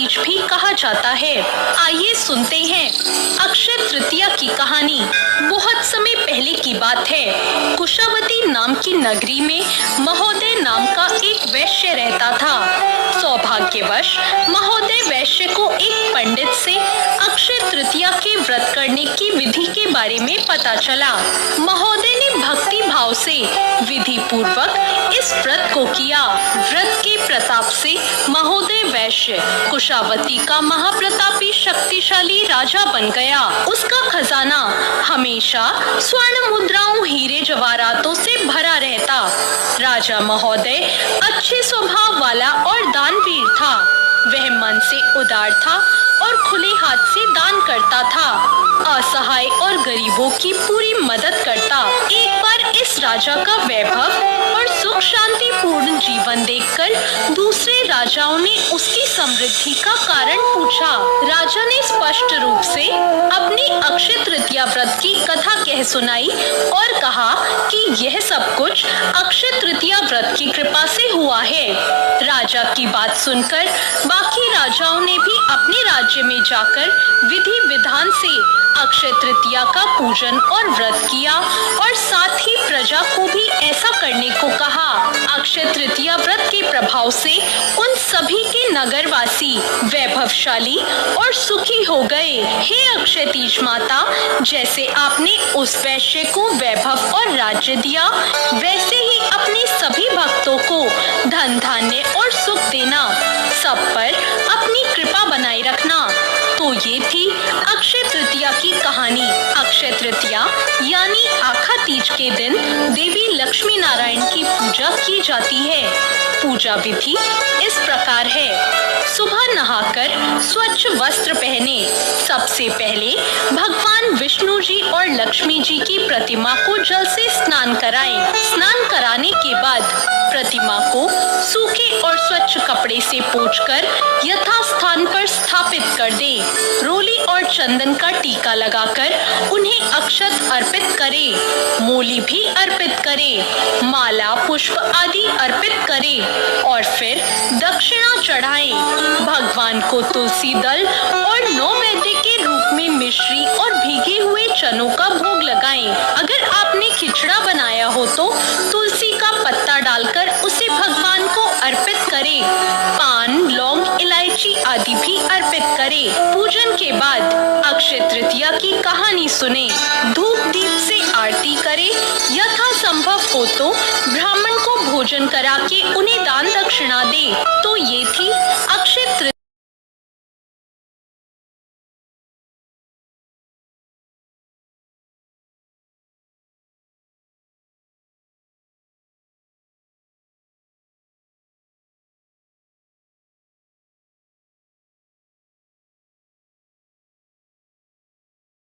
तीज भी कहा जाता है। आइए सुनते हैं अक्षय तृतीया की कहानी। बहुत समय पहले की बात है। कुशावती नाम की नगरी में महोदय नाम का एक वैश्य रहता था। सौभाग्यवश महोदय वैश्य को एक पंडित से अक्षय तृतीया के व्रत करने की विधि के बारे में पता चला। महोदय ने भक्ति भाव से विधि पूर्वक इस व्रत को किया। व्रत के प्रताप से महोदय वैश्य कुशावती का महाप्रतापी शक्तिशाली राजा बन गया। उसका खजाना हमेशा स्वर्ण मुद्राओं, हीरे जवाहरातों से भरा रहता। राजा महोदय अच्छे स्वभाव वाला और दानवीर था। वह मन से उदार था और खुले हाथ से दान करता था। असहाय और गरीबों की पूरी मदद करता। एक बार इस राजा का वैभव और सुख शांति पूर्ण जीवन देखकर दूसरे राजाओं ने उसकी समृद्धि का कारण पूछा। राजा ने स्पष्ट रूप से अपनी अक्षय तृतीया व्रत की कथा कह सुनाई और कहा कि यह सब कुछ अक्षय तृतीया व्रत की कृपा से हुआ है। राजा की बात सुनकर बाकी राजाओं ने भी अपने राज्य में जाकर विधि विधान से अक्षय तृतीया का पूजन और व्रत किया और साथ ही प्रजा को भी ऐसा करने को कहा। अक्षय तृतीया व्रत के प्रभाव से उन सभी के नगरवासी वैभवशाली और सुखी हो गए। हे अक्षय तीज माता, जैसे आपने उस वैश्य को वैभव और राज्य दिया, वैसे ही अपने सभी भक्तों को धन धान्य और सुख देना। सब पर अपनी कृपा बनाए रखना। तो ये थी अक्षय तृतीया की कहानी। अक्षय तृतीया यानी आखा तीज के दिन देवी लक्ष्मी नारायण की पूजा की जाती है। पूजा विधि इस प्रकार है। सुबह नहाकर स्वच्छ वस्त्र पहने। सबसे पहले भगवान विष्णु जी और लक्ष्मी जी की प्रतिमा को जल से स्नान कराएं। स्नान कराने के बाद प्रतिमा को सूखे और स्वच्छ कपड़े से पोंछकर यथास्थान पर स्थापित कर दें। रोली और चंदन का टीका लगाकर उन्हें अक्षत अर्पित करें। मूली भी अर्पित करें। माला, पुष्प आदि अर्पित करें और फिर दक्षिणा चढ़ाएं। भगवान को तुलसी दल और नैवेद्य के रूप में मिश्री और भीगे हुए चनों का भोग लगाएं। अगर आपने खिचड़ा बनाया हो तो तुलसी का पत्ता डालकर उसे भगवान को अर्पित करें। पान, लौंग, इलायची आदि भी अर्पित करें। पूजन के बाद अक्षय तृतीया की कहानी सुने। धूप दीप से आरती करें। यथा संभव हो तो ब्राह्मण को भोजन करा के उन्हें दान दक्षिणा दे। तो ये थी